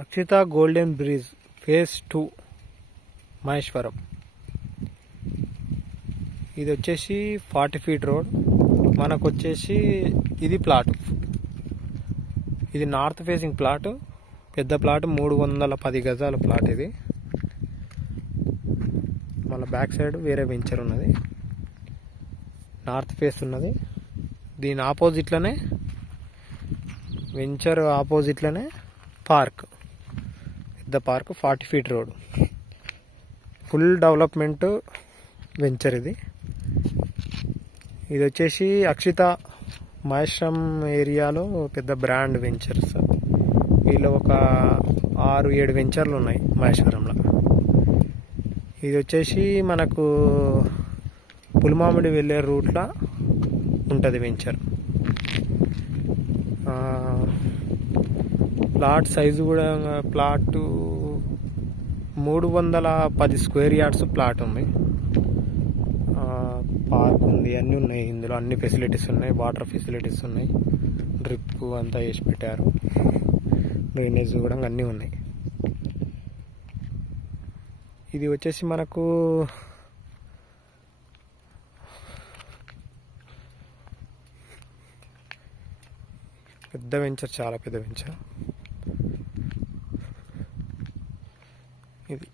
Akshita golden bridge phase 2 Maheshwaram. ఇది వచ్చేసి 40 feet road. మనకు వచ్చేసి ఇది ప్లాట్, ఇది నార్త్ ఫేసింగ్ ప్లాట్, పెద్ద ప్లాట్ 310 గజాల ప్లాట్. ఇది మళ్ళీ బ్యాక్ సైడ్ వేరే వెంచర్ ఉన్నది, నార్త్ ఫేస్ ఉన్నది. దీని ఆపోజిట్లోనే వెంచర్ ఆపోజిట్లోనే పార్క్, పెద్ద park, 40 feet road, full development venture ఇది. ఇది వచ్చేసి అక్షిత మహేశ్వరం ఏరియాలో పెద్ద బ్రాండ్ వెంచర్స్. వీళ్ళు ఒక 6-7 వెంచర్లు ఉన్నాయి మహేశ్వరంలో. ఇది వచ్చేసి మనకు పులిమామిడి వెళ్ళే రూట్లో ఉంటుంది వెంచర్. ప్లాట్ సైజు కూడా, ప్లాట్ 310 స్క్వేర్ యార్డ్స్ ప్లాట్ ఉంది. పార్క్ ఉంది, అన్నీ ఉన్నాయి ఇందులో, అన్ని ఫెసిలిటీస్ ఉన్నాయి, వాటర్ ఫెసిలిటీస్ ఉన్నాయి, డ్రిప్ అంతా వేసి పెట్టారు, డ్రైనేజ్ కూడా అన్నీ ఉన్నాయి. ఇది వచ్చేసి మనకు పెద్ద వెంచర్, చాలా పెద్ద వెంచర్ ఇది.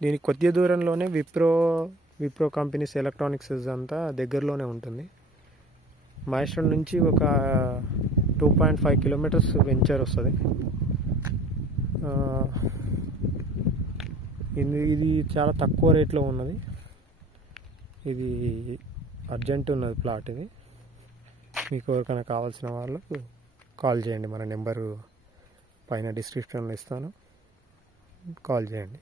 దీనికి కొద్ది దూరంలోనే విప్రో కంపెనీస్ ఎలక్ట్రానిక్స్ అంతా దగ్గరలోనే ఉంటుంది. మహేశ్వరం నుంచి ఒక 2.5 కిలోమీటర్స్ వెంచర్ వస్తుంది. ఇది చాలా తక్కువ రేట్లో ఉన్నది. ఇది అర్జెంట్ ఉన్నది ప్లాట్. ఇది మీకు ఎవరికైనా కావాల్సిన వాళ్ళు కాల్ చేయండి, మన నెంబరు పైన డిస్క్రిప్షన్లో ఇస్తాను, కాల్ చేయండి.